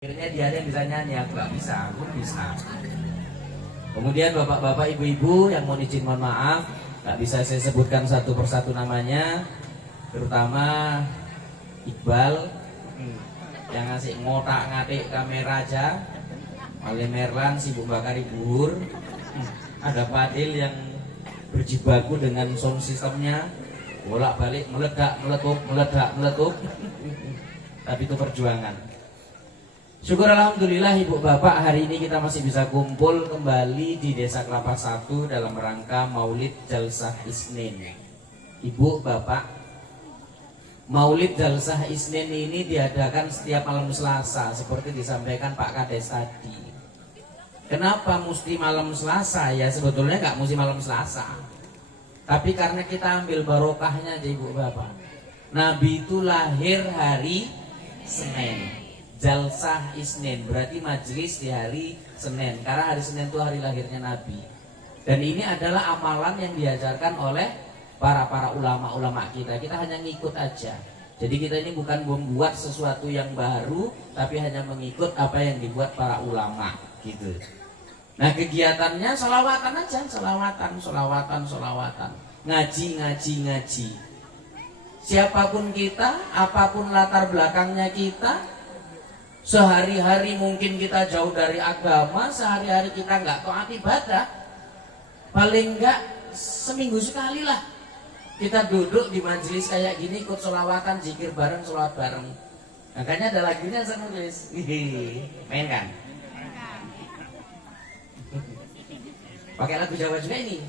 Akhirnya dia ada yang bisa nyanyi, aku gak bisa, aku bisa. Kemudian bapak-bapak, ibu-ibu yang mohon izin mohon maaf, gak bisa saya sebutkan satu persatu namanya, terutama Iqbal yang ngasih ngotak-ngatik kamera aja, oleh Merlan sibuk bakari buhur, ada Fadil yang berjibaku dengan sound sistemnya, bolak-balik meledak meletup, tapi itu perjuangan. Syukur alhamdulillah ibu bapak, hari ini kita masih bisa kumpul kembali di Desa Kelapa 1 dalam rangka Maulid Jalsah Isnin. Ibu bapak, Maulid Jalsah Isnin ini diadakan setiap malam Selasa seperti disampaikan Pak Kades tadi. Kenapa mesti malam Selasa? Ya sebetulnya nggak mesti malam Selasa, tapi karena kita ambil barokahnya aja ibu bapak. Nabi itu lahir hari Senin, Jalsah Isnin, berarti majelis di hari Senin, karena hari Senin itu hari lahirnya Nabi. Dan ini adalah amalan yang diajarkan oleh para ulama-ulama kita. Kita hanya ngikut aja. Jadi kita ini bukan membuat sesuatu yang baru, tapi hanya mengikut apa yang dibuat para ulama gitu. Nah kegiatannya sholawatan aja, sholawatan, ngaji. Siapapun kita, apapun latar belakangnya kita, sehari-hari mungkin kita jauh dari agama, sehari-hari kita nggak taat ibadah, paling nggak seminggu sekali lah kita duduk di majelis kayak gini, ikut sholawatan, zikir bareng, sholawat bareng. Makanya ada lagunya saya nulis. Main kan? Pakai lagu Jawa juga ini.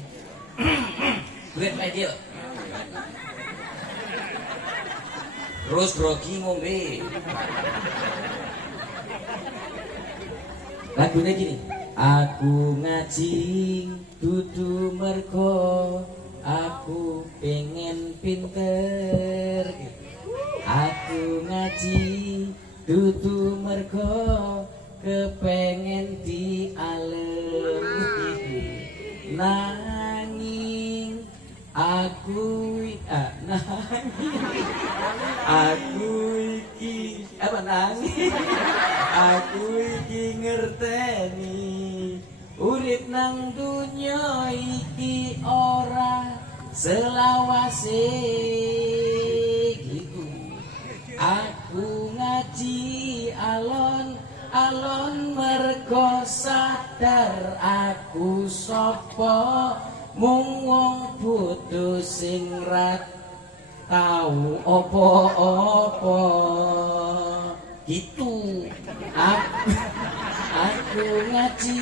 Duit medio. Terus grogi ngombe. Lagunya gini, aku ngaji dudu mergo aku pengen pinter, aku ngaji dudu mergo kepengen dialem, nanging aku iki apa nanging aku iki ngerteni urip nang dunya iki ora selawase gitu. Aku ngaji alon-alon mergo sadar aku sapa mung wong bodho sing ra tau apa-apa gitu. Aku ngaji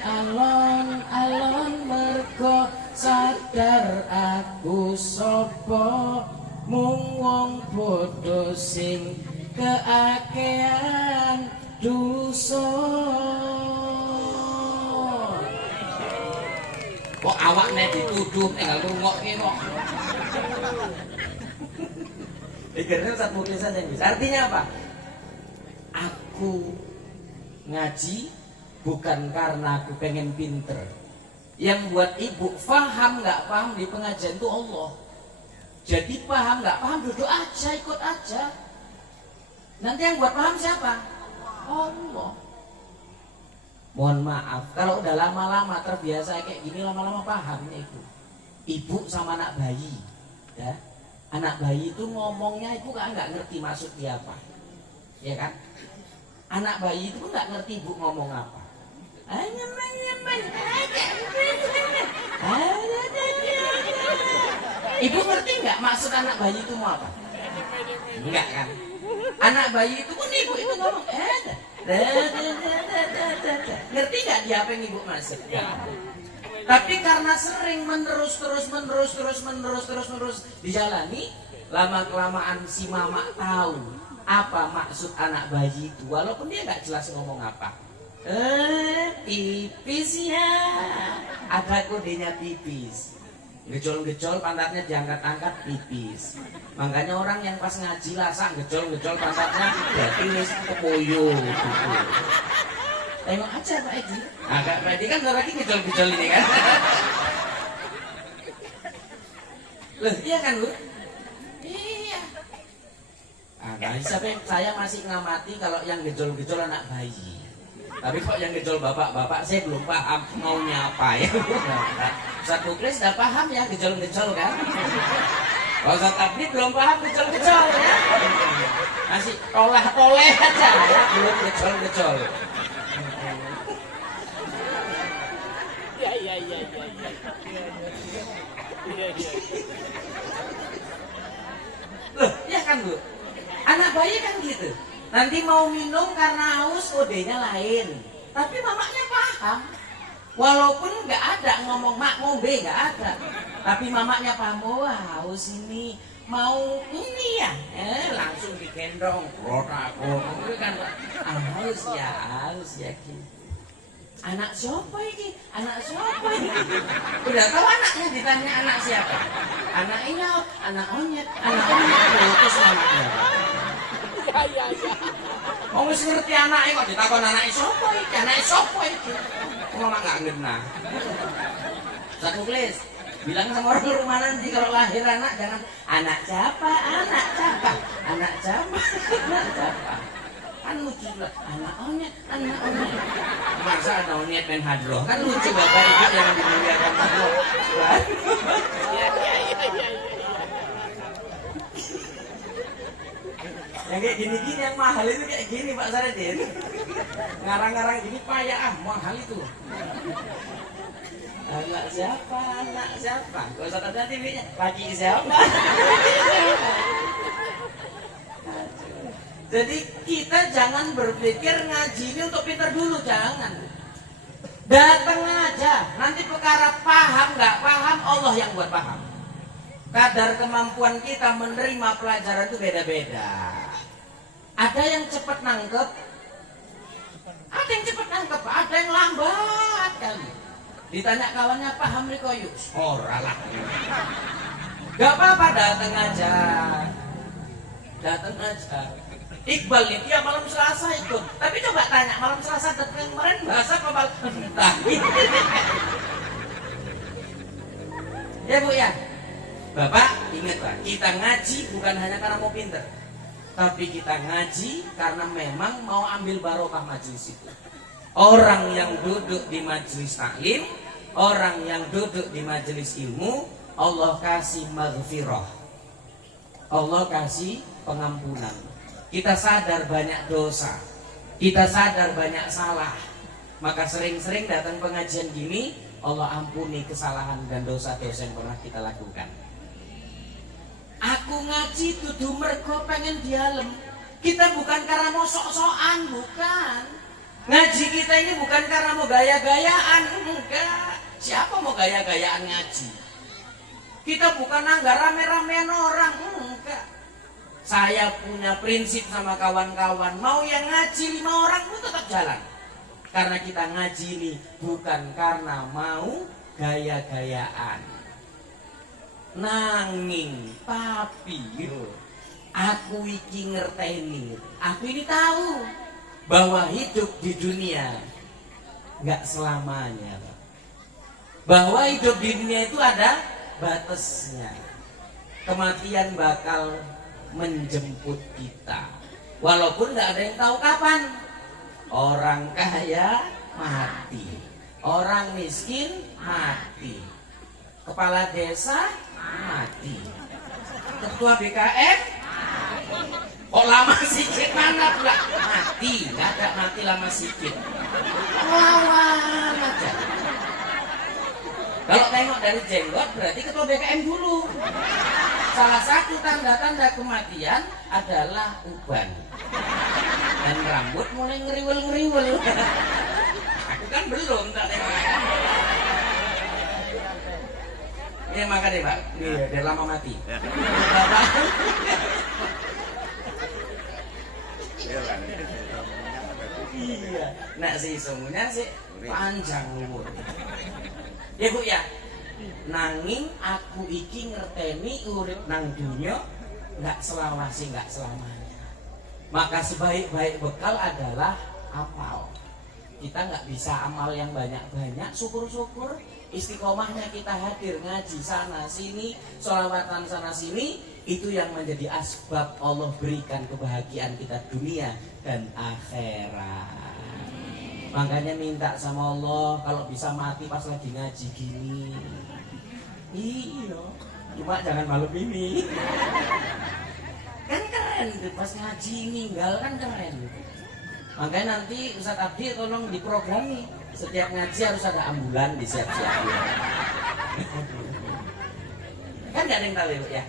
alon-alon mergo sadar aku sapa mung wong bodho sing keakean dosa. Kok awakne dituduh tinggal ngrungokke kok. Karena satu tulisan yang bisa. Artinya apa? Aku ngaji bukan karena aku pengen pinter. Yang buat ibu paham nggak paham di pengajian itu Allah. Jadi paham nggak paham duduk aja, ikut aja. Nanti yang buat paham siapa? Allah. Mohon maaf kalau udah lama-lama terbiasa kayak gini, lama-lama pahamnya ibu. Ibu sama anak bayi, ya. Anak bayi itu ngomongnya ibu nggak ngerti maksud dia apa, ya kan? Anak bayi itu nggak ngerti ibu ngomong apa. Ibu ngerti nggak maksud anak bayi itu mau apa? Enggak kan? Anak bayi itu pun ibu itu ngomong ngerti nggak dia apa yang ibu maksud? Tapi karena sering menerus dijalani, lama kelamaan si mama tahu apa maksud anak bayi itu, walaupun dia nggak jelas ngomong apa. Pipis ya, ada kodenya pipis. Gejol-gejol pantatnya diangkat-angkat pipis. Makanya orang yang pas ngaji lasak gejol-gejol pantatnya berarti wis kepoyo gitu. Tengok aja Pak Edi. Agak Pak Edi kan lagi gejol-gejol ini kan. Loh iya kan Bu? Iya. Nah, sampai saya masih ngamati kalau yang gejol-gejol anak bayi. Tapi kok yang gejol bapak-bapak saya belum paham maunya apa ya. Ustaz Muklis sudah paham ya gejol-gejol kan? Kalau Ustaz Abdi belum paham gejol-gejol ya. Masih toleh-toleh aja ya, belum gejol-gejol. Iya. Loh, ya kan Bu? Anak bayi kan gitu. Nanti mau minum karena haus kodenya lain. Tapi mamanya paham. Walaupun nggak ada ngomong mak ngombe nggak ada. Tapi mamanya paham, wah haus ini mau ini ya. Langsung digendong. Rotak-rotak kan haus ya gitu. Anak siapa ini? Anak siapa ini? Udah tahu anaknya ditanya anak siapa? Anak ini, anak onyet terus namanya. Iya. Mau ngerti anaknya kok ditakon anaknya siapa ini? Anaknya siapa ini? Mama nggak ngenah. Ustaz Muklis bilang sama orang rumah nanti kalau lahir anak jangan anak siapa. Kan lucu lah, anak onyet. Masa anak onyet main hadroh? Kan lucu bapak ibu yang dimuliakan hadroh. Iya. Yang kayak gini-gini yang mahal itu kayak gini Pak Saradin. Ngarang-ngarang gini payah mahal itu. Anak siapa? Kalau Ustaz ada TV-nya, laki siapa? Jadi kita jangan berpikir ngaji ini untuk pintar dulu, jangan. Datang aja, nanti perkara paham nggak paham Allah yang buat paham. Kadar kemampuan kita menerima pelajaran itu beda-beda. Ada yang cepat nangkep, ada yang lambat kali. Ditanya kawannya paham riko yuk, ora lah. Gak apa-apa datang aja. Iqbal nih, dia malam Selasa ikut. Tapi coba tanya, malam Selasa datang kemarin bahasa apa malam entah. Ya Bu ya. Bapak ingat Pak, kita ngaji bukan hanya karena mau pinter, tapi kita ngaji karena memang mau ambil barokah majelis itu. Orang yang duduk di majelis taklim, orang yang duduk di majelis ilmu, Allah kasih maghfirah, Allah kasih pengampunan. Kita sadar banyak dosa, kita sadar banyak salah, maka sering-sering datang pengajian gini, Allah ampuni kesalahan dan dosa-dosa yang pernah kita lakukan. Aku ngaji tuduh mergo pengen dialem. Kita bukan karena mau sok-sokan, bukan. Ngaji kita ini bukan karena mau gaya-gayaan, enggak. Siapa mau gaya-gayaan ngaji? Kita bukan anggar rame-ramean orang, enggak. Saya punya prinsip sama kawan-kawan, mau yang ngaji 5 orang pun tetap jalan. Karena kita ngaji ini bukan karena mau gaya-gayaan. Nanging tapi aku iki ngerteni, aku ini tahu bahwa hidup di dunia nggak selamanya, bahwa hidup di dunia itu ada batasnya. Kematian bakal menjemput kita, walaupun nggak ada yang tahu kapan. Orang kaya mati, orang miskin mati, kepala desa mati, ketua BKM kok lama sikit mana pula mati, nggak ada mati lama sikit, lawan aja. Kalau tengok dari jenggot berarti ketua BKM dulu. Salah satu tanda-tanda kematian adalah uban dan rambut mulai ngeriwel-ngeriwel. Aku kan belum tak tengok. Ya maka deh Pak, biar lama mati. Iya, nak sih semuanya sih panjang umur. Ya Bu ya, nanging aku iki ngerteni urip nang dunya nggak selawasi, nggak selamanya. Maka sebaik-baik bekal adalah amal. Kita nggak bisa amal yang banyak-banyak, syukur-syukur istiqomahnya kita hadir ngaji sana sini, sholawatan sana sini, Itu yang menjadi asbab Allah berikan kebahagiaan kita dunia dan akhirat. Makanya minta sama Allah kalau bisa mati pas lagi ngaji gini. Iya, cuma jangan malam ini. Kan keren tuh pas ngaji ninggal kan keren. Makanya nanti Ustadz Abdi tolong diprogrami setiap ngaji harus ada ambulan disiap-siapin. Kan gak ada yang tahu ya.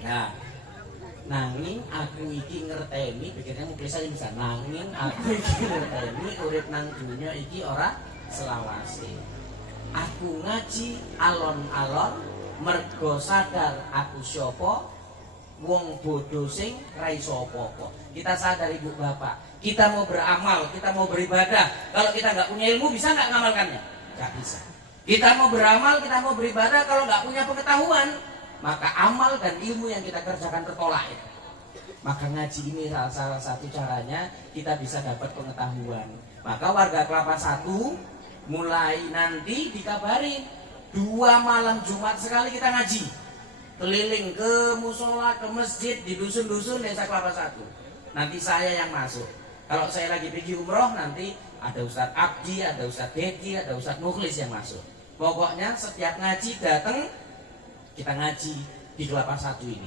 Nah, nanging aku iki ngerteni pikirnya mungkin saya bisa nanging aku iki ngerteni urip nang dunya iki ora selawase. Aku ngaji alon-alon mergo sadar aku sapa wong bodoh sing ra iso apa-apa. Kita sadar Ibu Bapak, kita mau beramal, kita mau beribadah, kalau kita nggak punya ilmu bisa nggak ngamalkannya? Nggak bisa. Kita mau beramal, kita mau beribadah, kalau nggak punya pengetahuan, maka amal dan ilmu yang kita kerjakan tertolak. Maka ngaji ini salah satu caranya kita bisa dapat pengetahuan. Maka warga Kelapa Satu mulai nanti dikabarin 2 malam Jumat sekali kita ngaji, keliling ke musola, ke masjid, di dusun-dusun desa Kelapa Satu. Nanti saya yang masuk. Kalau saya lagi pergi umroh nanti ada Ustadz Abdi, ada Ustadz Dedi, ada Ustadz Mukhlis yang masuk. Pokoknya setiap ngaji datang kita ngaji di Kelapa Satu ini.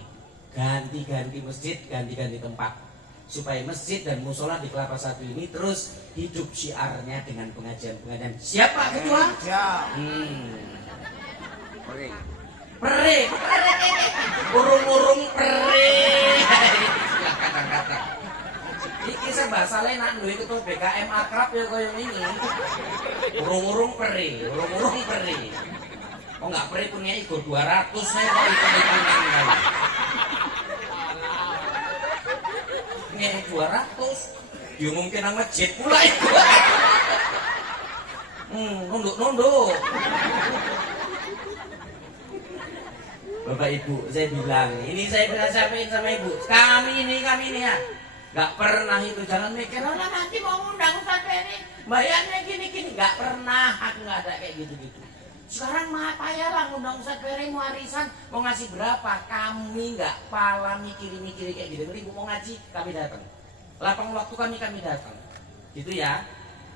Ganti-ganti masjid, ganti-ganti tempat, supaya masjid dan musola di Kelapa Satu ini terus hidup syiarnya dengan pengajian-pengajian. Siap Pak Ketua? Siap. Pere, urung-urung pere. Kata-kata. Iki sebasale nak duwe ketua BKM akrab ya koyo ini. Urung-urung pere, urung-urung pere. Oh enggak pere punya ikut 200 saya kok ikut-ikutan kali. Nih 200 diumumkan nang masjid pula itu. Nunduk. Bapak Ibu, saya bilang, ini saya bilang sampaikan sama Ibu, kami ini ya, nggak pernah itu, jangan mikir, oh nanti mau ngundang Ustadz Ferry, bayarnya gini-gini, nggak pernah, aku nggak ada kayak gitu-gitu. Sekarang mah payahlah ngundang Ustadz Ferry mau arisan, mau ngasih berapa, kami nggak pala mikir-mikir kayak gitu. Jadi Ibu mau ngaji, kami datang, lapang waktu kami datang, gitu ya.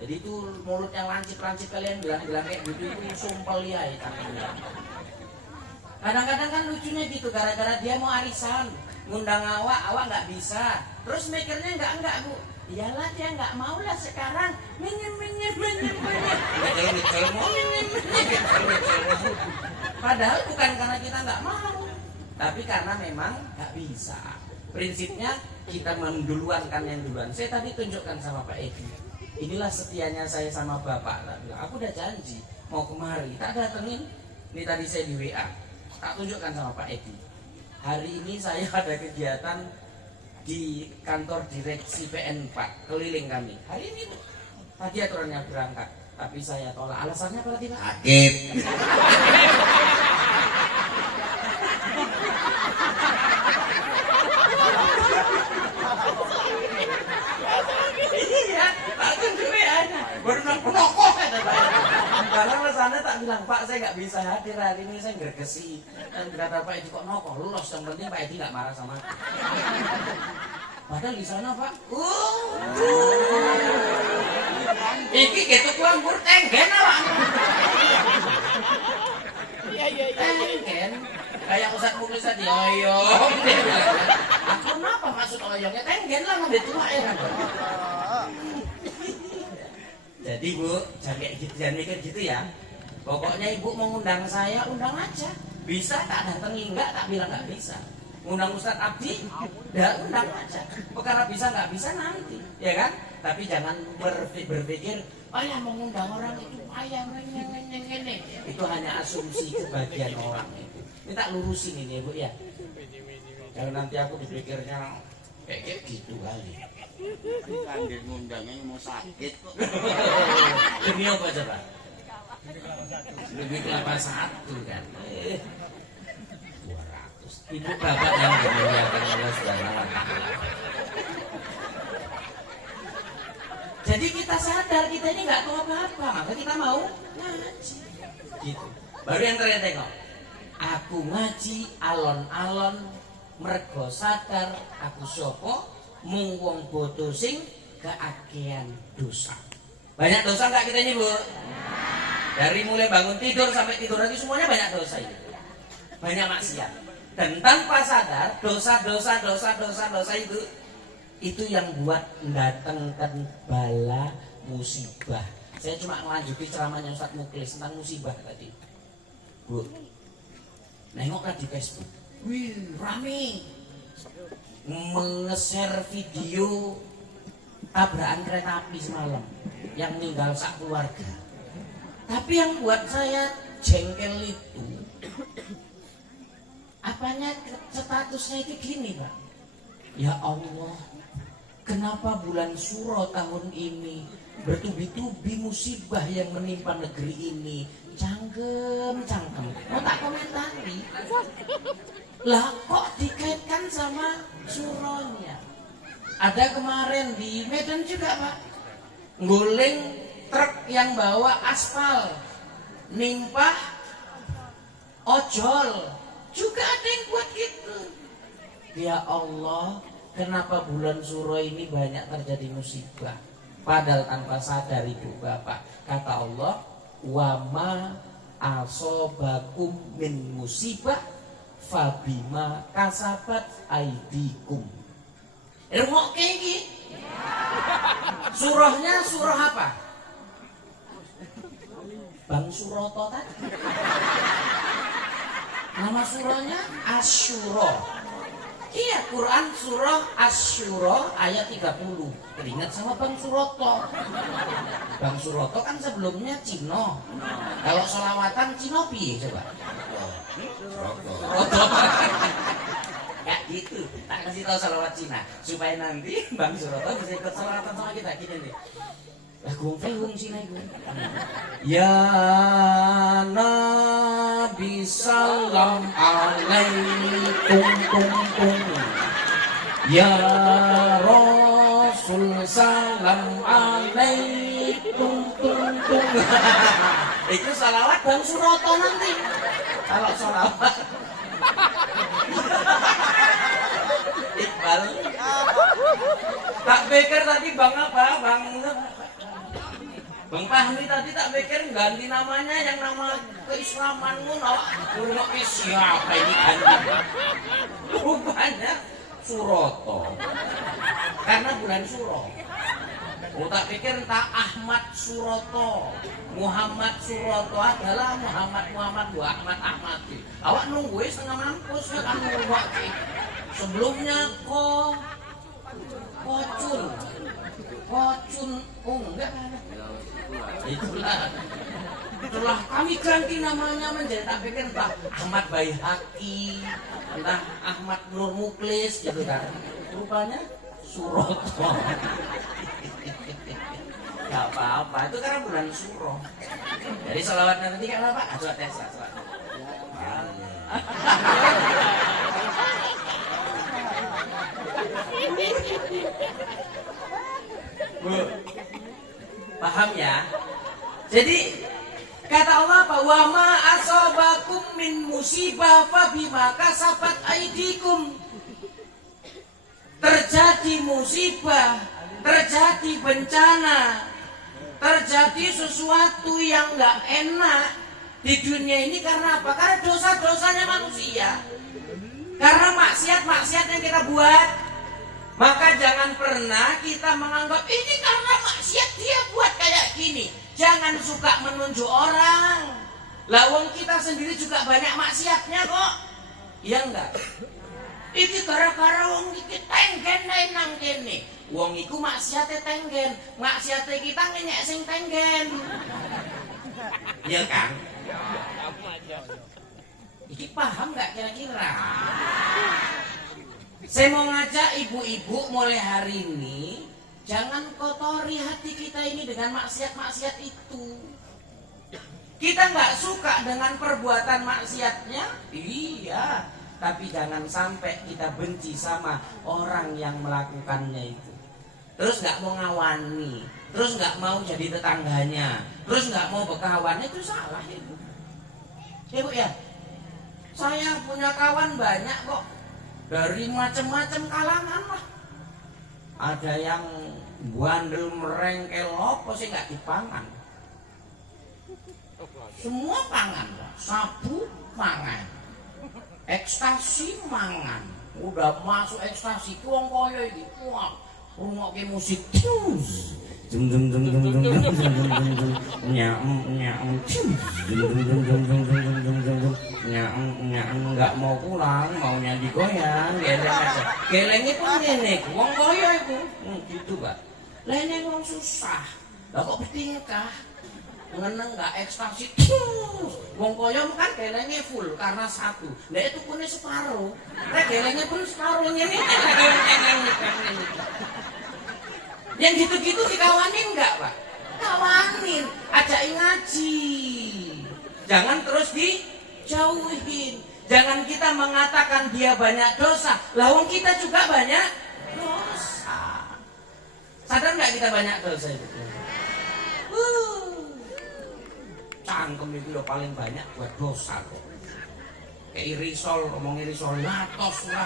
Jadi itu mulut yang lancip-lancip kalian bilang kayak gitu itu sumpel ya, Kadang-kadang kan lucunya gitu, gara-gara dia mau arisan, ngundang awak nggak bisa. Terus mikirnya enggak Bu. Iyalah dia nggak mau lah sekarang. Padahal bukan karena kita nggak mau, tapi karena memang nggak bisa. Prinsipnya kita menduluankan yang duluan. Saya tadi tunjukkan sama Pak Edi. Inilah setianya saya sama Bapak. Aku udah janji mau kemari, tak datengin. Ini tadi saya di WA. Tak tunjukkan sama Pak Edi. Hari ini saya ada kegiatan di kantor direksi PN 4 keliling kami. Hari ini tuh tadi aturannya berangkat, tapi saya tolak. Alasannya apa tadi Pak? Sakit. Iya, tak tunjuk WA-nya. Baru nongkrong kata Pak. Karena alasannya tak bilang Pak saya nggak bisa hadir hari ini, saya gregesi. Dan kata Pak Edi kok nongkrong lolos, yang penting Pak Edi nggak marah sama aku. Padahal di sana Pak, iki gitu kuanggur tenggen awak. Iya. Tenggen, kayak Ustadz Mukhlis tadi, oyong. Aku kenapa maksud oyongnya tenggen lah ngambil tua ya. Jadi Bu, jangan kayak gitu, jangan mikir gitu ya. Pokoknya Ibu mau ngundang saya, undang aja. Bisa tak datangi, enggak tak bilang nggak bisa. Undang Ustadz Abdi, ya undang aja. Perkara bisa nggak bisa nanti, ya kan? Tapi jangan berpikir, oh ya mau ngundang orang itu payah, ini. Itu hanya asumsi sebagian orang itu. Ini tak lurusin ini Bu ya. Kalau nanti aku dipikirnya kayak gitu kali. Sambil ngundangnya mau sakit kok. Demi apa coba? Lebih Kelapa Satu kan. 200. Ibu bapak yang dimuliakan Allah Subhanahu wa taala. Jadi kita sadar kita ini nggak tahu apa-apa, maka kita mau ngaji. Gitu. Baru yang terakhir tengok. Aku ngaji alon-alon mergo sadar aku sapa mung wong bodho sing keakean dosa. Banyak dosa enggak kita ini, Bu? Dari mulai bangun tidur sampai tidur lagi semuanya banyak dosa itu. Banyak maksiat. Dan tanpa sadar dosa itu yang buat mendatangkan bala musibah. Saya cuma melanjuti ceramahnya Ustaz Muklis tentang musibah tadi. Bu, nengok kan di Facebook. Wih, rame nge-share video tabrakan kereta api semalam yang meninggal sak keluarga. Tapi yang buat saya jengkel itu apanya statusnya itu gini, Pak. Ya Allah, kenapa bulan Suro tahun ini bertubi-tubi musibah yang menimpa negeri ini? Cangkem. Mau tak komentari. Lah kok dikaitkan sama Suronya? Ada kemarin di Medan juga, Pak, ngguling truk yang bawa aspal nimpa ojol, juga ada yang buat gitu. Ya Allah, kenapa bulan Suro ini banyak terjadi musibah? Padahal tanpa sadar Ibu Bapak, kata Allah, wama asobakum min musibah fabima kasabat aidikum. Rungok kayak surahnya surah apa? Bang Suroto tadi. Nama surahnya Asyura. Iya, Quran surah Asyura ayat 30. Teringat sama Bang Suroto. Bang Suroto kan sebelumnya Cino. Kalau selawatan Cino piye coba? Suroto. Ya gitu. Tak kasih tahu selawat Cina supaya nanti Bang Suroto bisa ikut selawatan sama kita. Gini nih. Lah gong Cina itu. Ya Nabi salam alaikum tung. Ya Rasul salam alaikum tung. Itu salawat Bang Suroto nanti. Kalau salawat Iqbal. Tak pikir tadi Bang apa? Bang Fahmi tadi tak pikir ganti namanya yang nama keislamanmu nawak siapa ini ganti? Rupanya Suroto. Karena bulan Suro. Oh, tak pikir entah Ahmad Suroto, Muhammad Suroto adalah Muhammad Ahmad. Awak nunggu setengah mampus ya kan nunggu. Sebelumnya Kocun enggak ada. Itulah kami ganti namanya menjadi, tak pikir entah Ahmad Baihaqi, entah Ahmad Nur Muklis gitu kan. Rupanya Suroto. Gak apa-apa, itu karena bulan Suro. Jadi salawat nanti kan apa? Coba tes lah, coba. Bu, paham ya? Jadi kata Allah apa? Wa ma asabakum min musibah fa bima kasabat aidikum. Terjadi musibah, terjadi bencana, terjadi sesuatu yang nggak enak di dunia ini karena apa? Karena dosa-dosanya manusia, karena maksiat-maksiat yang kita buat. Maka jangan pernah kita menganggap ini karena maksiat dia buat kayak gini. Jangan suka menunjuk orang. Lawang kita sendiri juga banyak maksiatnya kok. Iya enggak? Iki gara-gara wong iki tenggen nang kene. Wong iku maksiate tenggen, maksiate kita ngenyek sing tenggen. Iya kan? Iki paham nggak kira-kira? Saya mau ngajak ibu-ibu mulai hari ini, jangan kotori hati kita ini dengan maksiat-maksiat itu. Kita nggak suka dengan perbuatan maksiatnya, iya. Tapi jangan sampai kita benci sama orang yang melakukannya itu. Terus nggak mau ngawani, terus nggak mau jadi tetangganya, terus nggak mau berkawan, itu salah ibu. Ya Bu ya, saya punya kawan banyak kok. dari macam-macam kalangan lah. Ada yang bandel merengkel apa sih nggak dipangan. Semua pangan, sabu mangan, ekstasi mangan. Udah masuk ekstasi, wong koyo iki, wah, rungokke musik, jum jum jum jum jum jum jum jum nyam nyam jum jum jum jum jum jum jum nyam nyam nggak mau pulang, maunya digoyang, geleng aja. Gelengnya pun ngene, wong koyo iku, gitu Pak. Lainnya wong susah, lah kok bertingkah. Ngeneng nggak ekstasi, wong koyo kan gelengnya full karena satu, nah itu punya separuh, nah gelengnya pun separuhnya nih, yang gitu-gitu dikawanin nggak Pak? Kawanin, ajakin ngaji, jangan terus dijauhin, jangan kita mengatakan dia banyak dosa, lawang kita juga banyak dosa, sadar nggak kita banyak dosa itu? Cangkem itu udah paling banyak buat dosa kok. Kayak irisol, ngomong irisol latos lah.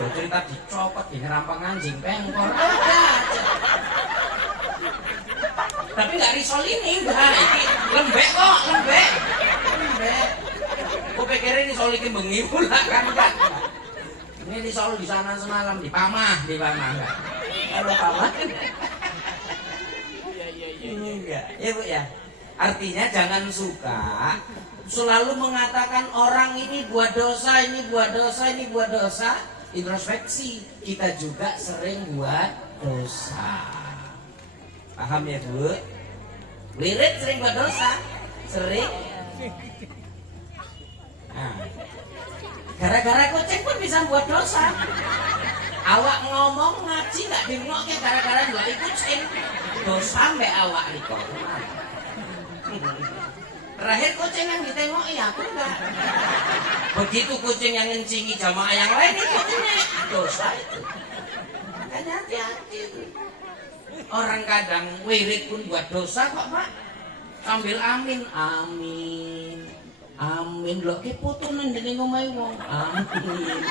Tuh cerita dicopot, di ngerampang anjing, pengkor, ada aja. Tapi nggak risol ini, enggak. Ini lembek kok, lembek. Lembek. Gue pikir ini risol ini bengi pula kan, enggak. Ini risol di sana semalam, di Pamah enggak. Kalau Pamah enggak, ya Bu ya. Artinya jangan suka selalu mengatakan orang ini buat dosa, ini buat dosa, ini buat dosa. Introspeksi, kita juga sering buat dosa. Paham ya Bu? Wirid sering buat dosa, sering. Nah, gara-gara kucing pun bisa buat dosa. Awak ngomong ngaji nggak dirungokke gara-gara dua kucing. Dosa mbek awak liko. Terakhir kucing yang ditengoki aku enggak. Begitu kucing yang ngencingi jamaah yang lain itu dosa itu. Makanya hati-hati itu. Orang kadang wirid pun buat dosa kok Pak. Sambil amin, amin, amin. Lho ki putunen dening omahe wong. Amin.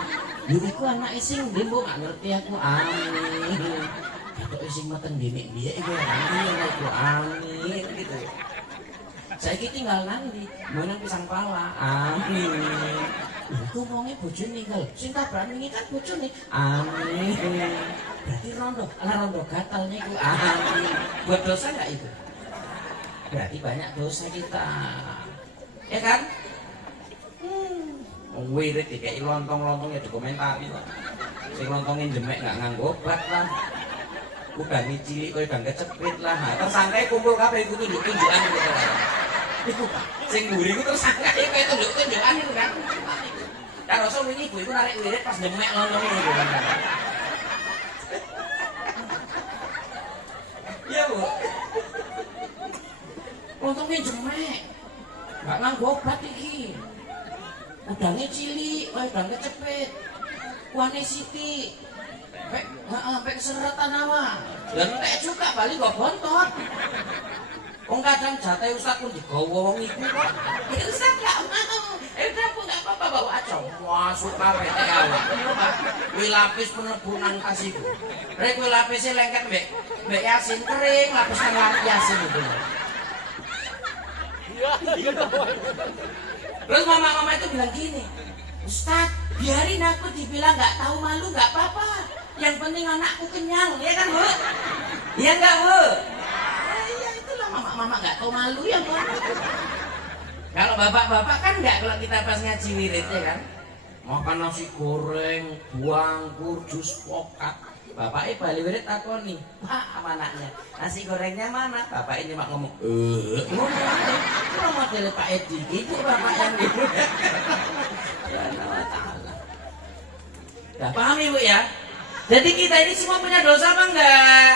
Iku anak sing ndi mbok gak ngerti aku. Amin. Kok sing meten dene dia iku amin aku amin gitu. Saya tinggal nanti, mana pisang pala, amin. Itu ngomongnya bojo ninggal, sing tabrak ini kan bojo nih, amin. Berarti rondo gatal nih, amin. Buat dosa nggak itu? Berarti banyak dosa kita, ya kan? Wirid kayak lontong-lontongnya dokumentari lah. Sing lontongin jemek nggak nganggo obat lah. Udah cilik, kau udah kecepit lah. Tersangka kumpul kabeh itu tunjuk-tunjukan gitu. Iku sing mburi ku tersangka ya kayak tunjuk-tunjukan itu kan. Karo so wingi ibu iku narik wirid pas demek lontong itu kan. Iya Bu. Lontongnya jemek. Enggak nganggo obat iki. Udangnya cilik, udah kecepit. Kuane siti. Pek keseretan awak. Lah entek juga bali kok bontot. Wong kadang jatah ustaz pun digawa wong iku kok. Ya ustaz gak mau. Udah aku gak apa-apa bawa aja. Masuk kabeh teh awak. Kuwi lapis penebunan kasihku. Rek kuwi lapise lengket mbek Yasin kering, lapis nang Yasin itu. Terus mama-mama itu bilang gini, Ustaz, biarin aku dibilang gak tahu malu gak apa-apa. Yang penting anakku kenyang, ya kan Bu? Iya enggak Bu? Ya itulah mama-mama gak tahu malu ya Bu. Kalau bapak-bapak kan enggak, kalau kita pas ngaji wirid ya kan. Makan nasi goreng, buangkur, jus pokat. Bapaknya balik wirid takoni, Pak sama anaknya, nasi gorengnya mana? Bapak ini mak ngomong, ngomong model Pak Edi, itu bapak yang gitu. Gak paham Ibu ya? Jadi kita ini semua punya dosa apa enggak?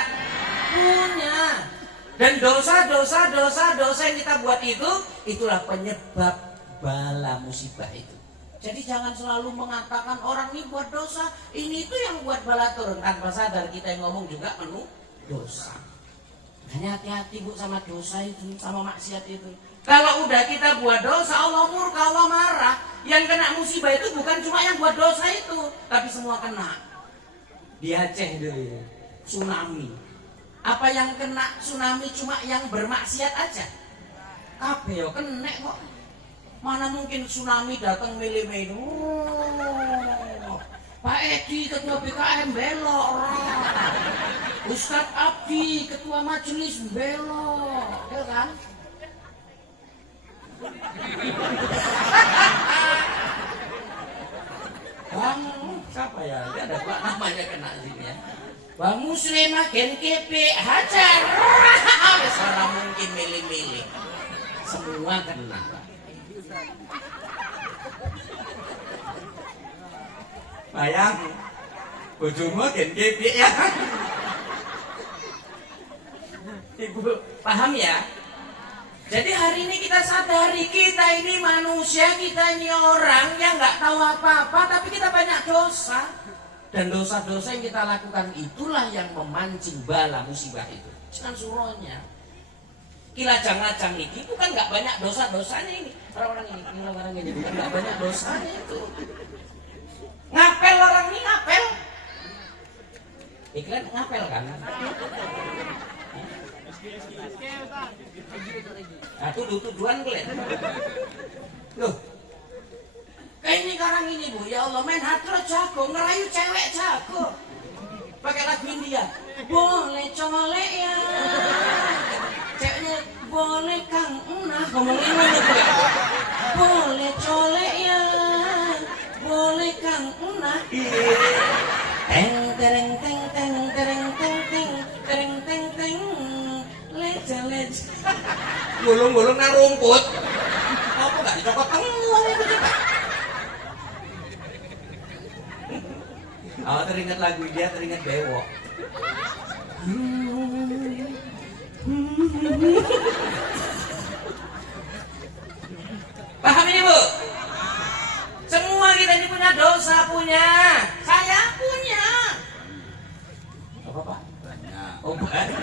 Punya. Dan dosa yang kita buat itu, itulah penyebab bala musibah itu. Jadi jangan selalu mengatakan orang ini buat dosa, ini itu yang buat bala turun. Tanpa sadar kita yang ngomong juga penuh dosa. Hanya hati-hati Bu sama dosa itu, sama maksiat itu. Kalau udah kita buat dosa, Allah murka, Allah marah. Yang kena musibah itu bukan cuma yang buat dosa itu, tapi semua kena. Di Aceh deh, tsunami. Apa yang kena tsunami cuma yang bermaksiat aja? Kabeh yo kena kok. Mana mungkin tsunami datang milih-milih. Pak Edi ketua BKM belok. Ustadz Abdi ketua majelis belok, ya kan? Bang, siapa ya? Dia ada Pak namanya kena sini ya. Bang Muslim agen KP hajar. Seorang mungkin milih-milih. Semua kena. Bayang, bojomu agen KP ya. Ibu paham ya? Jadi hari ini kita sadari kita ini manusia, kita ini orang yang nggak tahu apa-apa, tapi kita banyak dosa. Dan dosa-dosa yang kita lakukan itulah yang memancing bala musibah itu. Jangan suronya. Kilajang-lajang ini bukan nggak banyak dosa-dosanya ini. Orang-orang ini bukan nggak banyak dosanya itu. Ngapel orang ini ngapel. Iklan ngapel kan? Nah, tuduhan kalian. Loh, kayak ini karang ini bu, ya Allah main hatro jago, ngerayu cewek jago. Pakai lagu India, boleh colek ya. Ceweknya boleh kang unah, ngomongin mana tuh? Boleh colek ya, boleh kang unah. Teng tereng teng teng tereng teng teng tereng teng teng. Leja. Gulung-gulung nang rumput. Apa gak dicokot tengah itu coba? Oh, teringat lagu dia, teringat bewok. Paham ini bu? Semua kita ini punya dosa, punya. Saya punya. Apa pak? Banyak. Oh banyak.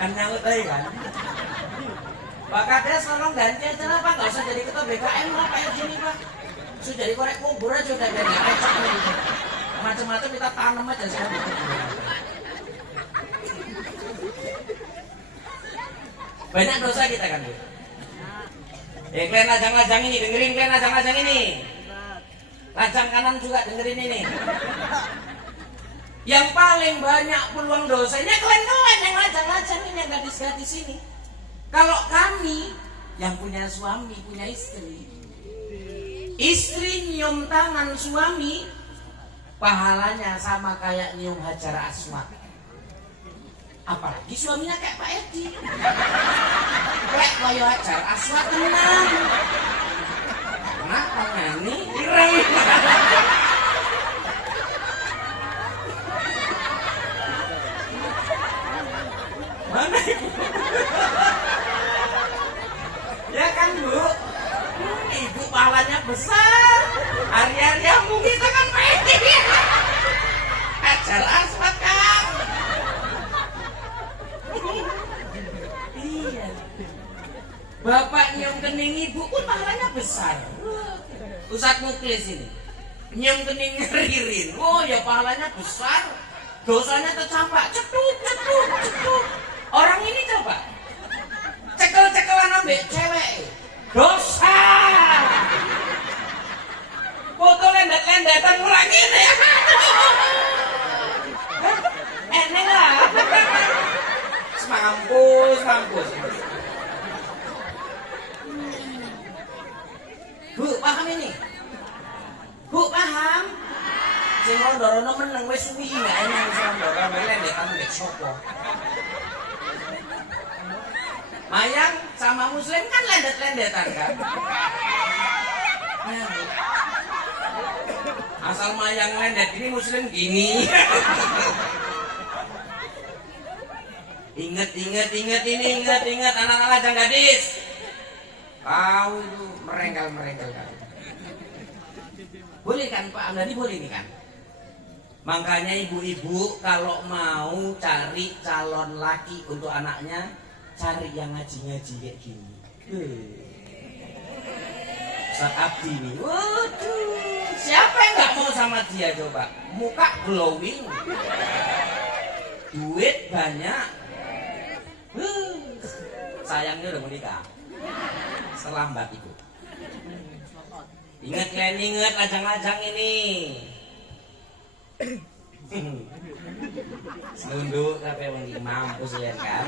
Kan nyangkut aja kan. Pak Kades tolong ganti aja lah Pak, nggak usah jadi ketua BKM lah kayak gini Pak. Sudah jadi korek kubur aja udah jadi kecok gitu. Macam-macam kita tanam aja sekarang. Banyak dosa kita kan Bu. Kalian lajang-lajang ini, dengerin kalian lajang-lajang ini. Lajang kanan juga dengerin ini. Yang paling banyak peluang dosanya kalian yang lajang-lajang ini, yang gadis-gadis ini. Kalau kami yang punya suami, punya istri, istri nyium tangan suami, pahalanya sama kayak nyium Hajar Aswad. Apalagi suaminya kayak Pak Edi, kayak koyo Hajar Aswad tenang. Kenapa ngani? Ireng. Mana ibu? Ya kan bu, ibu pahalanya besar. Hari-hari yang kita kan pede. Hajar Aswad kan. Iya. Bapak nyium kening ibu pun pahalanya besar. Ustadz Muklis ini nyium kening Ririn, oh ya pahalanya besar. Dosanya tercampak, ceduk. Orang ini coba cekel-cekelan ambek cewek, dosa. Foto lendet-lendetan orang ini, enak lah. Mampus. Bu, paham ini? Bu, paham? Sing rondo-rondo meneng wis suwi gak enak sing rondo-rondo lendetan ambek sopo. Mayang sama Muslim kan lendet-lendetan kan? Asal Mayang lendet gini, Muslim gini. Ingat anak-anak lajang gadis. Kau itu merengkel kan? Boleh kan Pak Amdani, boleh nih kan? Makanya ibu-ibu kalau mau cari calon laki untuk anaknya, cari yang ngaji-ngaji kayak gini. Ustaz Abdi nih. Waduh, siapa yang nggak mau sama dia coba? Muka glowing, duit banyak. Sayangnya udah menikah. Selambat itu. Ingat kalian, ingat ajang-ajang ini. Selunduk tapi emang mampus ya kan.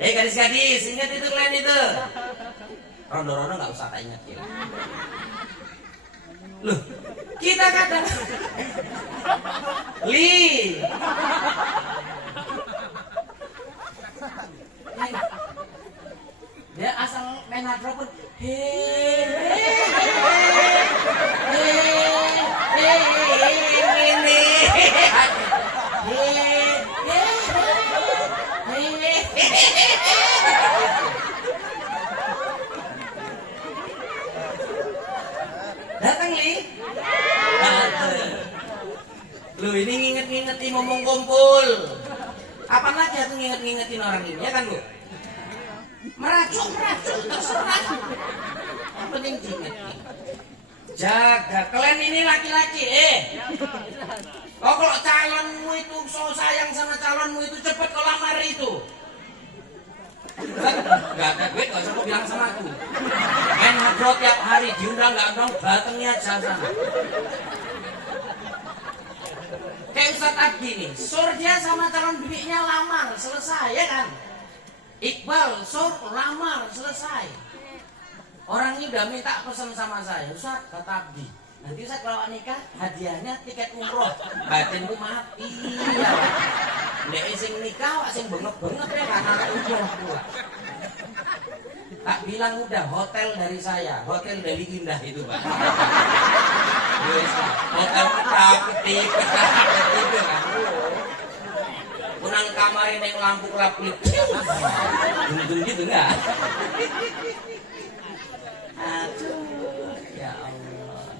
Gadis-gadis, ingat itu kalian itu. Rondo-rondo nggak usah tak ingat ya. Loh, kita kadang Li. Dia asal main hadro pun datang Li. Lu ini nginget-ngingetin ngomong kumpul. Apaan lagi aku nginget-ngingetin orang ini ya kan lu? Meracuk terserah. Yang penting diingetin. Jaga, kalian ini laki-laki kalau calonmu itu so sayang sama calonmu itu cepet ke lamar itu. Gak ada duit, gak usah kau bilang sama aku. Main hadro tiap hari, diundang gak undang, datangnya aja sana. Kayak Ustaz Abdi nih, sur dia sama calon bibiknya lamar, selesai ya kan? Iqbal, sur, lamar, selesai. Orang ini udah minta pesan sama saya, Ustaz, kata Abdi, nanti Ustaz kalau nikah hadiahnya tiket umroh, batinku mati ya. Nek sing nikah wak sing bengep-bengep ya karena umroh pula. Tak bilang udah hotel dari saya, hotel dari Indah itu Pak. Hotel ketapetip itu kan. Punang kamar ini lampu kelap-kelip. Dulu gitu enggak? Aduh, ya Allah.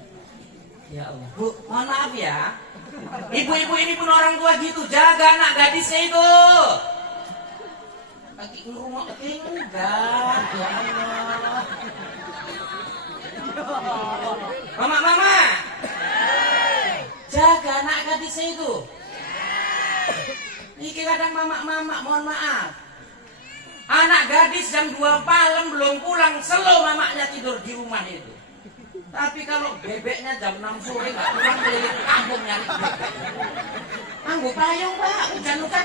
Ya Allah. Bu, mohon maaf ya. Ibu-ibu ini pun orang tua gitu, jaga anak gadisnya itu. Lagi ngurung enggak, ya Allah. Mama, jaga anak gadisnya itu. Iki kadang mama, mohon maaf. Anak gadis jam 2 malam belum pulang, selo mamanya tidur di rumah itu. Tapi kalau bebeknya jam 6 sore nggak pulang keliling kampung nyari bebek. Anggo payung Pak, hujan-hujan.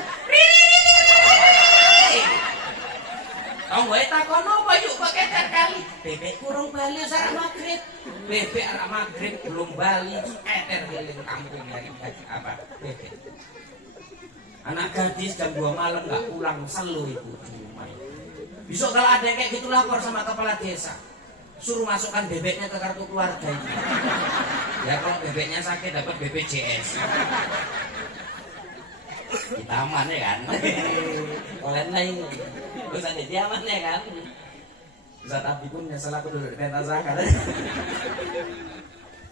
Tahu nggak takon apa yuk pakai kali. Bebek kurang bali saat maghrib. Bebek anak maghrib belum bali, eter keliling kampung nyari apa bebek. Anak gadis jam 2 malam nggak pulang, selo itu di rumah. Besok kalau ada yang kayak gitu lapor sama kepala desa. Suruh masukkan bebeknya ke kartu keluarga itu. Ya kalau bebeknya sakit dapat BPJS. Kita aman ya kan? Kalian lain. Terus ada dia aman ya kan? Ustaz Abdi pun nyesel aku duduk di pentas zakat.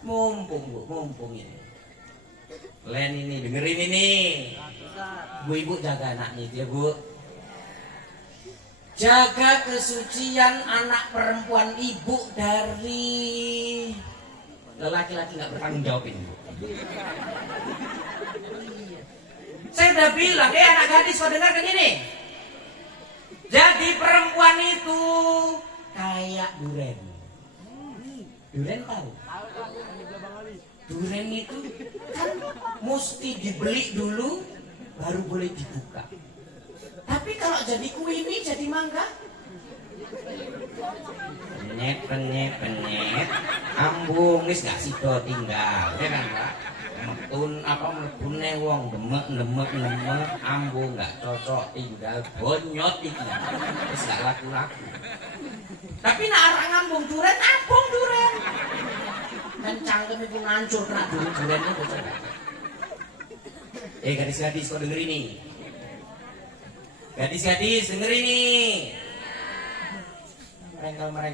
Mumpung ini. Len ini dengerin ini. Bu-ibu jaga anaknya itu ya Bu. Jaga kesucian anak perempuan ibu dari laki-laki nggak bertanggung jawab ini. Saya udah bilang, anak gadis kau dengarkan ini. Jadi perempuan itu kayak duren. Duren tahu? Duren itu kan mesti dibeli dulu baru boleh dibuka. Tapi kalau jadi kue ini jadi mangga. Penyet, ambung wis gak sido tinggal, ya kan Pak? Metune wong demek, ambung gak cocok tinggal, bonyot iki. Wis gak laku-laku. Tapi nek arek ngambung duren, ambung duren. Dan cangkem itu ngancur kena duren-durennya bocah. Gadis-gadis kau denger ini. Gadis-gadis denger ini. Merengkel lain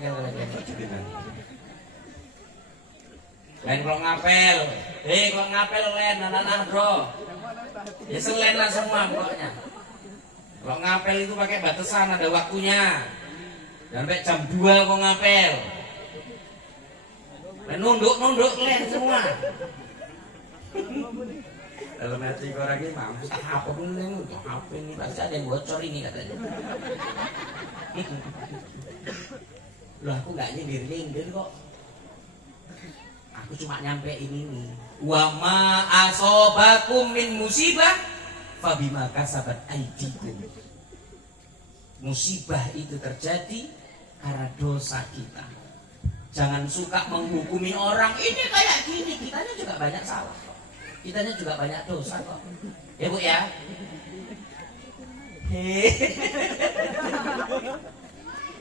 kalau ngapel. Kalau ngapel len anak-anak bro. Ya selen lah semua pokoknya. Kalau ngapel itu pakai batasan, ada waktunya. Sampai jam 2 kok ngapel. Nunduk kalian semua. Dalam hati orang ini mampus apa pun ini, apa ini pasti ada yang bocor ini katanya. Loh aku nggak nyindir kok. Aku cuma nyampe ini nih. Wa ma asobakum min musibah fabima kasabat aydikum. Musibah itu terjadi karena dosa kita. Jangan suka menghukumi orang ini kayak gini, kitanya juga banyak salah kok. Kitanya juga banyak dosa kok. Ya Bu ya.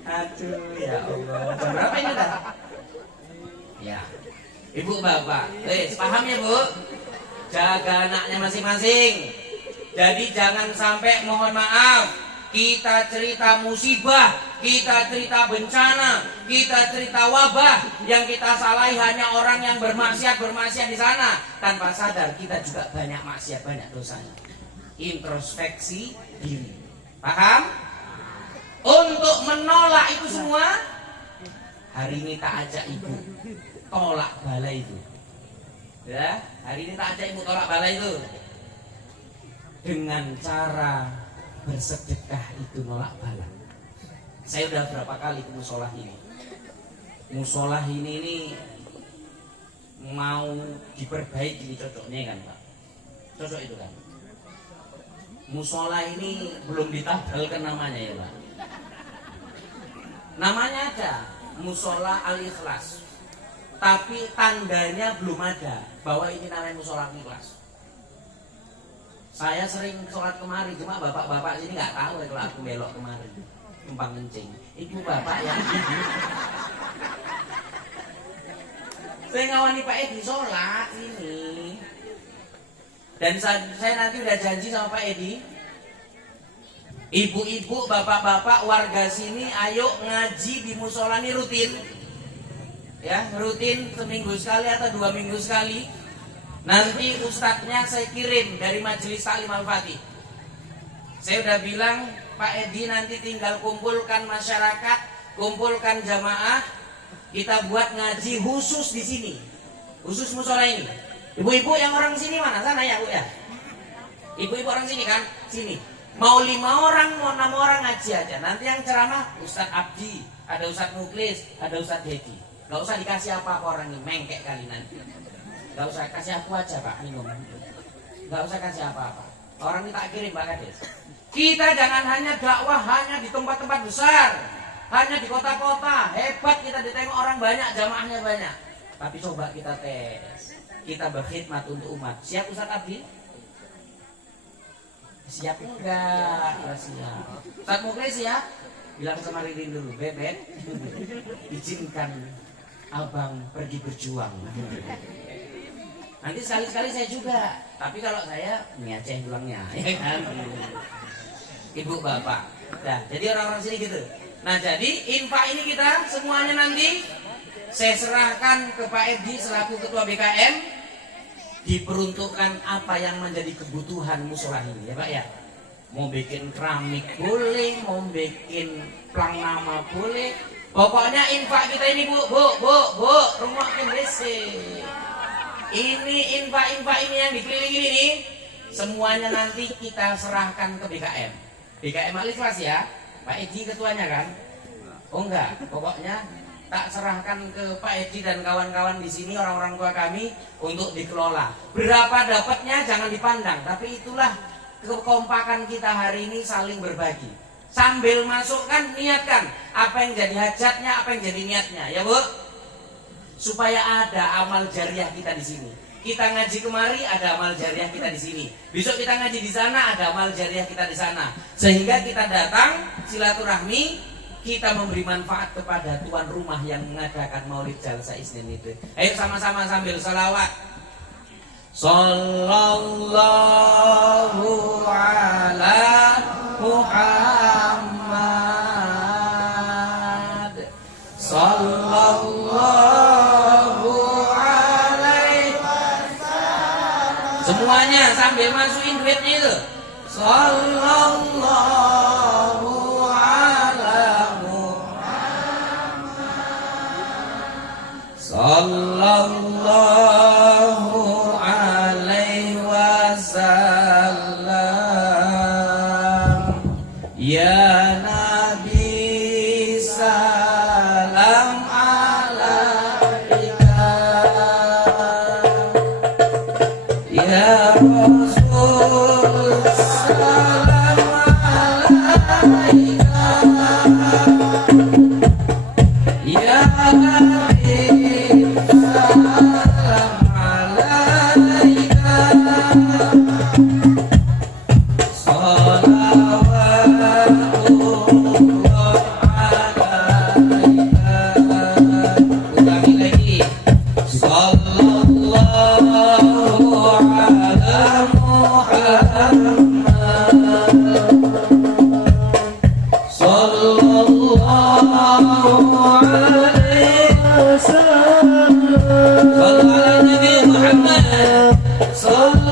Aduh ya Allah. Jam berapa ini dah? Ya. Ibu bapak, paham ya Bu? Jaga anaknya masing-masing. Jadi jangan sampai mohon maaf kita cerita musibah, kita cerita bencana, kita cerita wabah, yang kita salahi hanya orang yang bermaksiat di sana, tanpa sadar kita juga banyak maksiat, banyak dosanya. Introspeksi diri. Paham? Untuk menolak itu semua, hari ini tak ajak ibu tolak bala itu. Ya, hari ini tak ajak ibu tolak bala itu. Dengan cara bersedekah itu nolak bala. Saya udah berapa kali ke musola ini. Musola ini mau diperbaiki, ini cocoknya kan Pak? Cocok itu kan? Musola ini belum ditambahkan namanya ya Pak? Namanya ada, Musola Al-Ikhlas. Tapi tandanya belum ada bahwa ini namanya Musola Al-Ikhlas. Saya sering sholat kemari, cuma bapak-bapak sini nggak tahu kalau aku belok kemari, numpang kencing. Itu bapak yang saya ngawani Pak Edi sholat ini. Dan saya nanti udah janji sama Pak Edi, ibu-ibu, bapak-bapak, warga sini, ayo ngaji di musola ini rutin. Ya, rutin seminggu sekali atau 2 minggu sekali. Nanti ustadznya saya kirim dari Majelis Taklim Al-Fatih. Saya udah bilang Pak Edi nanti tinggal kumpulkan masyarakat, kumpulkan jamaah, kita buat ngaji khusus di sini, khusus musola ini. Ibu-ibu yang orang sini mana? Sana ya Bu ya. Ibu-ibu orang sini kan? Sini. Mau 5 orang, mau 6 orang ngaji aja. Nanti yang ceramah Ustadz Abdi, ada Ustadz Muklis, ada Ustadz Dedi. Gak usah dikasih apa-apa orang ini, mengkek kali nanti. Gak usah kasih aku aja Pak minum. Gak usah kasih apa-apa. Orang ini tak kirim Pak Kades. Kita jangan hanya dakwah hanya di tempat-tempat besar, hanya di kota-kota. Hebat kita ditengok orang banyak, jamaahnya banyak. Tapi coba kita tes. Kita berkhidmat untuk umat. Siap Ustadz Abdi? Siap enggak? Siap. Ustadz Muklis siap? Bilang sama Ridin dulu, Beben, izinkan abang pergi berjuang. Nanti sekali-sekali saya juga. Tapi kalau saya ini aja yang pulangnya, ya kan? Ibu bapak. Nah, jadi orang-orang sini gitu. Nah, jadi infak ini kita semuanya nanti saya serahkan ke Pak Edi selaku Ketua BKM, diperuntukkan apa yang menjadi kebutuhan musola ini, ya Pak ya. Mau bikin keramik boleh, mau bikin plang nama boleh. Pokoknya infak kita ini bu, rumah Indonesia. Ini infak ini yang dikelilingi ini, semuanya nanti kita serahkan ke BKM. BKM Al-Ikhlas ya, Pak Edi ketuanya kan? Oh enggak, pokoknya tak serahkan ke Pak Edi dan kawan-kawan di sini, orang-orang tua kami untuk dikelola. Berapa dapatnya jangan dipandang, tapi itulah kekompakan kita hari ini saling berbagi. Sambil masukkan niatkan apa yang jadi hajatnya, apa yang jadi niatnya, ya Bu. Supaya ada amal jariah kita di sini. Kita ngaji kemari ada amal jariah kita di sini. Besok kita ngaji di sana ada amal jariah kita di sana. Sehingga kita datang silaturahmi, kita memberi manfaat kepada tuan rumah yang mengadakan Maulid Jalsa Isnin itu. Ayo sama-sama sambil salawat. Sallallahu ala Muhammad. Sallallahu alaihi wasallam. Semuanya sambil masukin duitnya itu. Sallallahu ala Muhammad. Ya Nabi salam alaika, Ya Rasul salam alaika, Ya Habib salam alaika, ulangi lagi. Sallallahu ala Muhammad, sallallahu alaihi wasallam, sallallahu ala Nabi Muhammad, sallallahu ala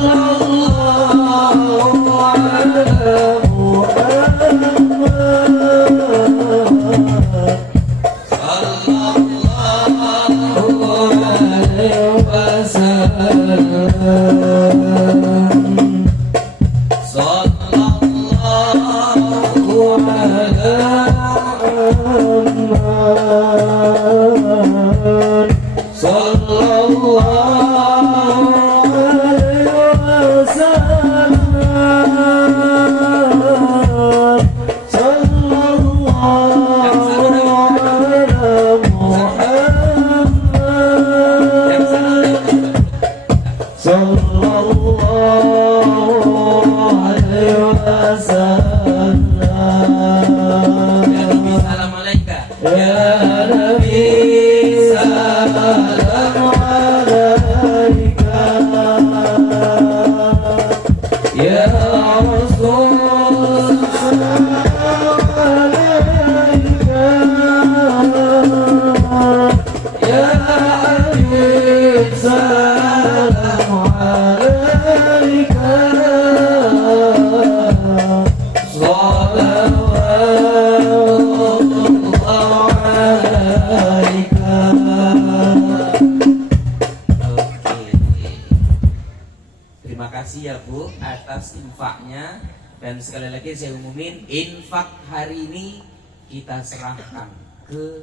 infaknya. Dan sekali lagi saya umumin, infak hari ini kita serahkan ke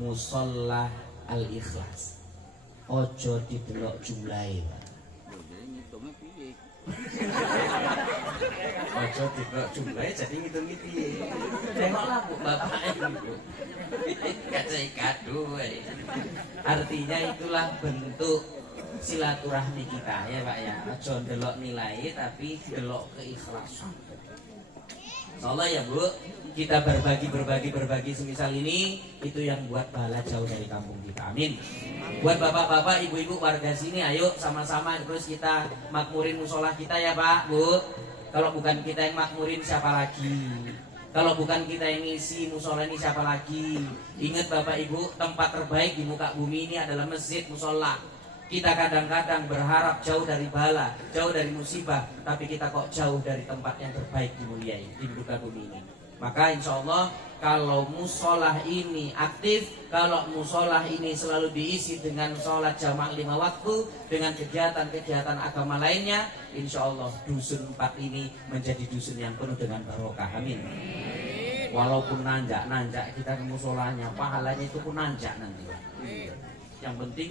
Musola Al-Ikhlas. Ojo didelok jumlahe, Pak. Ojo didelok jumlahe jadi ngitung piye. Tengoklah Bu, Bapak Ibu. Kacai kado. Artinya itulah bentuk silaturahmi kita ya Pak ya. Ojo ndelok nilai tapi delok keikhlasan. Insyaallah ya Bu, kita berbagi semisal ini, itu yang buat pahala jauh dari kampung kita. Amin. Buat bapak-bapak, ibu-ibu warga sini, ayo sama-sama terus kita makmurin musola kita ya Pak, Bu. Kalau bukan kita yang makmurin siapa lagi? Kalau bukan kita yang ngisi musola ini siapa lagi? Ingat Bapak Ibu, tempat terbaik di muka bumi ini adalah masjid musola. Kita kadang-kadang berharap jauh dari bala, jauh dari musibah, tapi kita kok jauh dari tempat yang terbaik dimuliai di muka bumi ini. Maka insya Allah kalau musolah ini aktif, kalau musolah ini selalu diisi dengan sholat jamaah 5 waktu, dengan kegiatan-kegiatan agama lainnya, insya Allah dusun 4 ini menjadi dusun yang penuh dengan barokah. Amin. Walaupun nanjak kita ke musolahnya, pahalanya itu pun nanjak nanti. Yang penting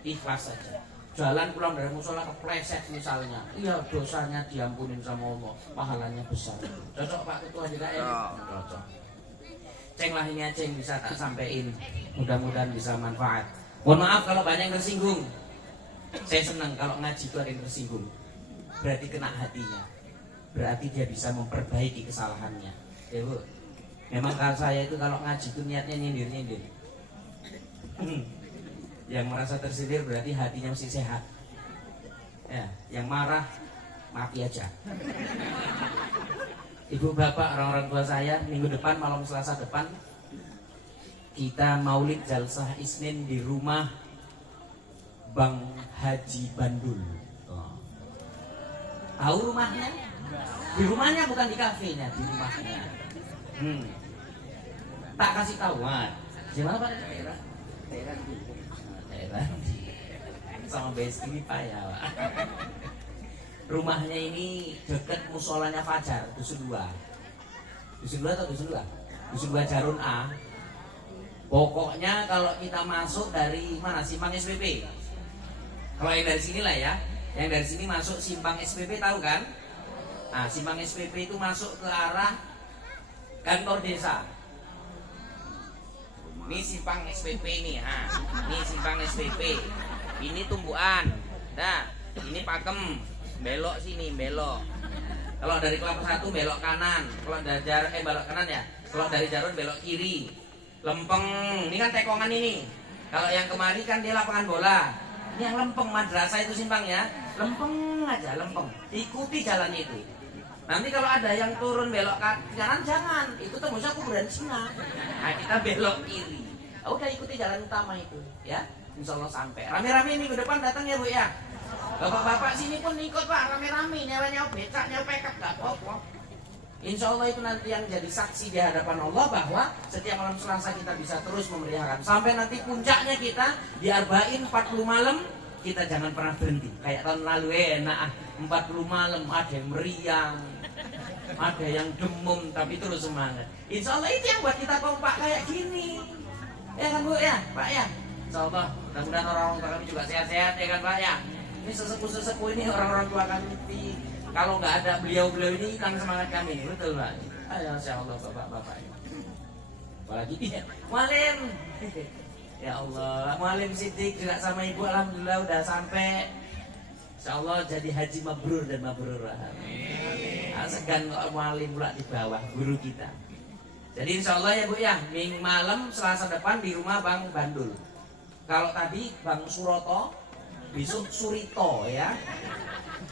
ikhlas saja. Jalan pulang dari musola kepleset misalnya, iya dosanya diampunin sama Allah, pahalanya besar. Cocok Pak Ketua JKN? Cocok. Ceng lah ini aja yang bisa tak sampein. Mudah-mudahan bisa manfaat. Mohon maaf kalau banyak yang tersinggung. Saya senang kalau ngaji itu ada yang tersinggung. Berarti kena hatinya. Berarti dia bisa memperbaiki kesalahannya. Ya Bu. Memang kalau saya itu kalau ngaji itu niatnya nyindir-nyindir. Yang merasa tersindir berarti hatinya masih sehat. Ya, yang marah mati aja. Ibu bapak, orang-orang tua saya, minggu depan malam Selasa depan kita maulid jalsah Isnin di rumah Bang Haji Bandul. Tahu rumahnya? Di rumahnya bukan di kafenya, di rumahnya. Tak kasih tahu. Gimana Pak daerah? Daerah sama base ini Pak ya Pak. Rumahnya ini dekat musolanya Fajar, Dusun 2. Dusun 2 atau dusun 2? Dusun 2 Jarun A. Pokoknya kalau kita masuk dari mana? Simpang SPP. Kalau yang dari sini lah ya. Yang dari sini masuk Simpang SPP, tahu kan? Nah, Simpang SPP itu masuk ke arah kantor desa. Ini Simpang SPP nih, ini Simpang SPP. Ini tumbuhan. Nah, ini pakem. Belok sini, belok. Kalau dari Kelapa 1 belok kanan. Kalau dari belok kanan ya. Kalau dari Jarun belok kiri. Lempeng. Ini kan tekongan ini. Kalau yang kemari kan dia lapangan bola. Ini yang lempeng madrasah itu Simpang ya. Lempeng aja, lempeng. Ikuti jalan itu. Nanti kalau ada yang turun belok kanan jangan. Itu tembusnya kuburan Cina. Nah, kita belok kiri. Udah ikuti jalan utama itu, ya. Insya Allah sampai. Rame-rame minggu depan datang ya Bu ya. Bapak-bapak sini pun ikut Pak, rame-rame. Nyewa becak, nyewa pickup, gak apa-apa. Insya Allah itu nanti yang jadi saksi di hadapan Allah bahwa setiap malam Selasa kita bisa terus memeriahkan. Sampai nanti puncaknya kita diarbain 40 malam, kita jangan pernah berhenti. Kayak tahun lalu enak 40 malam, ada yang meriang, ada yang demam, tapi terus semangat. Insya Allah itu yang buat kita kompak kayak gini. Ya kan Bu ya, Pak ya. Insya Allah, mudah-mudahan orang-orang tua kami juga sehat-sehat ya kan Pak ya. Ini sesepuh-sesepuh ini orang-orang tua kami. Kalau nggak ada beliau-beliau ini hilang semangat kami, betul Pak. Ayo, Insya Allah bapak-bapak. Apalagi dia, Mualim. Ya Allah, Mualim Siddiq juga sama ibu alhamdulillah udah sampai. Insya Allah jadi haji mabrur dan mabrurah. Segan kok Mualim pula di bawah guru kita. Jadi Insya Allah ya Bu ya, minggu malam Selasa depan di rumah Bang Bandul. Kalau tadi Bang Suroto, besok Surito ya.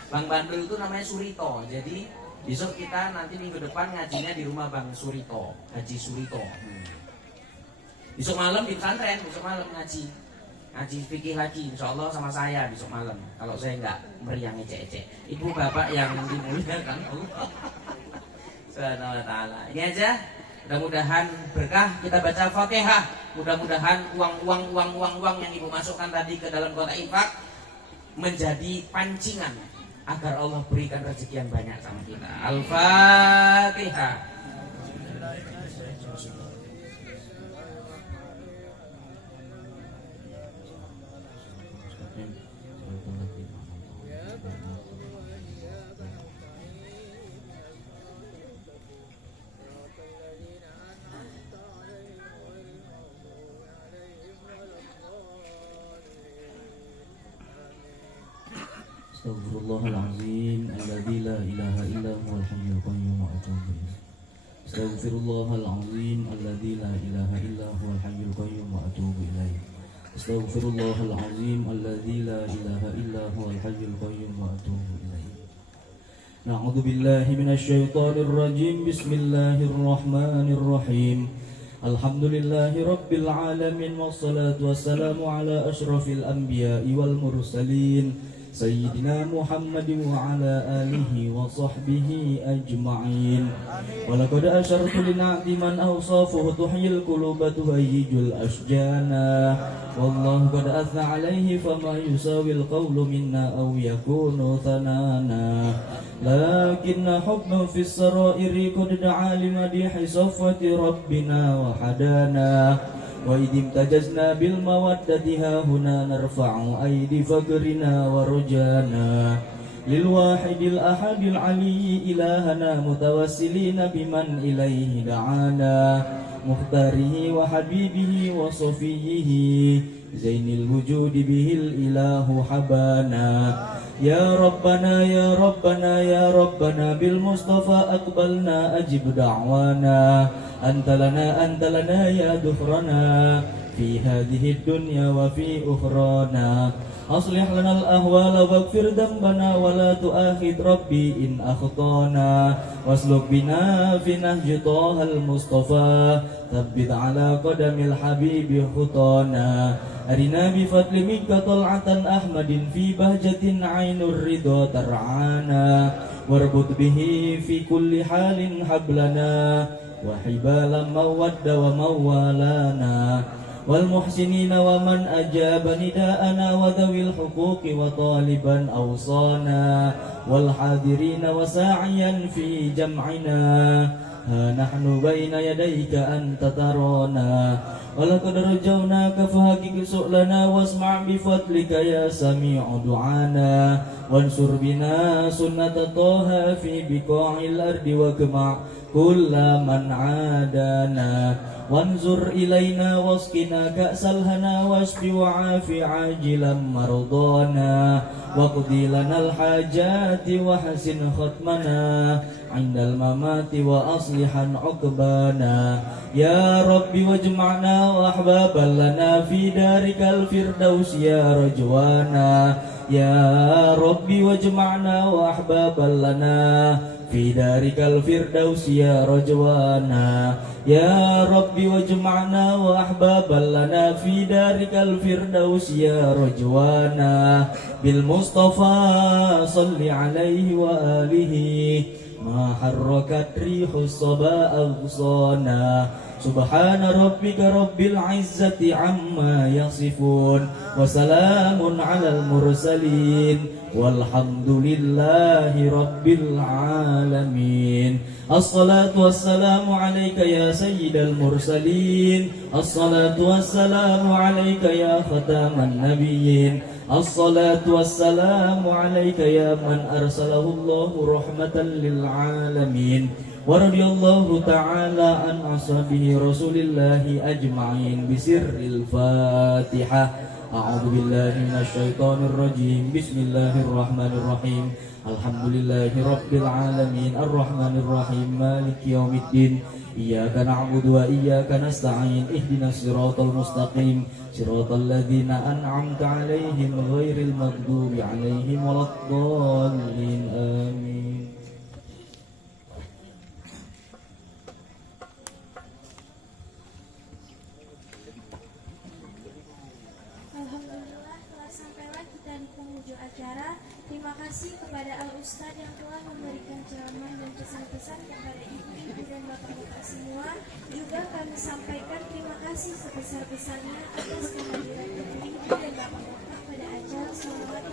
Bang Bandul itu namanya Surito. Jadi besok kita nanti minggu depan ngajinya di rumah Bang Surito, Haji Surito. Besok malam di pesantren, besok malam ngaji fikih lagi, insya Allah sama saya besok malam. Kalau saya nggak meriang ecek-ecek. Ibu bapak yang dimuliakan Allah Subhanahu wa ta'ala. Ini aja. Mudah-mudahan berkah kita baca Fatihah. Mudah-mudahan uang yang ibu masukkan tadi ke dalam kotak infak menjadi pancingan agar Allah berikan rezeki yang banyak sama kita. Al-Fatihah. Astaghfirullahalazim alladzi la ilaha illa huwal hayyul qayyum wa atubu ilaih. Astaghfirullahalazim alladzi la ilaha illa huwal hayyul qayyum wa atubu ilaih. Astaghfirullahalazim alladzi la ilaha illa huwal hayyul qayyum wa atubu ilaih. Na'udzu billahi minasyaitonir rajim. Bismillahirrahmanirrahim. Alhamdulillahi rabbil alamin wassalatu wassalamu ala asyrafil anbiya'i wal mursalin Sayyidina Muhammadin wa ala alihi wa sahbihi ajma'in. Walaqad asyartu lina'ti man awsafuhu tuhyil quluba tuhayyijul asjana. Wallahu qad athna alaihi fama yusawil qawlu minna aw yakunu thanana. Lakinna hubban fis sarairi qad da'a limadihi safwati rabbina wa hadana. Wa idim tajazna bil mawaddati hahuna narfa'u aidi fakrina wa rujana lil wahidil ahadil aliyyi ilahana mutawassilina biman ilaihi da'ana muhtarihi wa habibihi wa safiyyihi zainil wujudi bihil ilahu habana. Ya Rabbana ya Rabbana ya Rabbana bil Mustafa aqbalna ajib da'wana antalana ya dufrana fi hadhihi dunya wa fi ukhrana aslih lana al-ahwala waghfir dhanbana wa la tu'akhid rabbi in akhtana wasluk bina fi nahji tahal mustafa thabbit ala qadamil habibi khutana arina bi fadli minka tal'atan ahmadin fi bahjatin ainur ridha tar'ana warbut bihi fi kulli halin hablana wa hibalan mawadda wa mawalana wal muhsinina wa man ajaba nida'ana wa dhawil huquqi wa taliban awsana wal hadirina wa sa'iyan fi jam'ina ها نحن بين يديك أنت ترانا ولقد رجوناك فحقق سؤلنا واسمع بفضلك يا سميع دعانا وانصر بنا سنة طه في بقاع الأرض واجمع كل من عادانا وانظر إلينا واسقنا كأس الهنا واشف وعاف عاجلا مرضانا واقضي لنا الحاجات وحسن ختمنا عند الممات وأصلحا عقبانا يا رب واجمعنا وأحبابا لنا في دارك الفردوس يا رجوانا يا رب واجمعنا وأحبابا لنا في دارك الفردوس يا رجوانا يا رب واجمعنا وأحبابا لنا في دارك الفردوس يا رجوانا بالمصطفى صل عليه وآله ما حركت ريح الصبا أغصانا سبحان ربك رب العزة عما يصفون وسلام على المرسلين والحمد لله رب العالمين الصلاة والسلام عليك يا سيد المرسلين الصلاة والسلام عليك يا ختام النبيين الصلاة والسلام عليك يا من أرسله الله رحمة للعالمين ورضي الله تعالى عن أصحابه رسول الله أجمعين بسر الفاتحة أعوذ بالله من الشيطان الرجيم بسم الله الرحمن الرحيم الحمد لله رب العالمين الرحمن الرحيم مالك يوم الدين إياك نعبد وإياك نستعين اهدنا الصراط المستقيم صراط الذين أنعمت عليهم غير المغضوب عليهم ولا الضالين آمين. Alhamdulillah telah sampailah kita di penghujung acara. Terima kasih kepada Al-Ustaz yang telah memberikan ceramah dan pesan-pesan kepada ibu-ibu dan bapak-bapak semua. Juga kami sampaikan terima kasih sebesar-besarnya atas kehadiran ibu-ibu dan bapak-bapak pada acara sholawat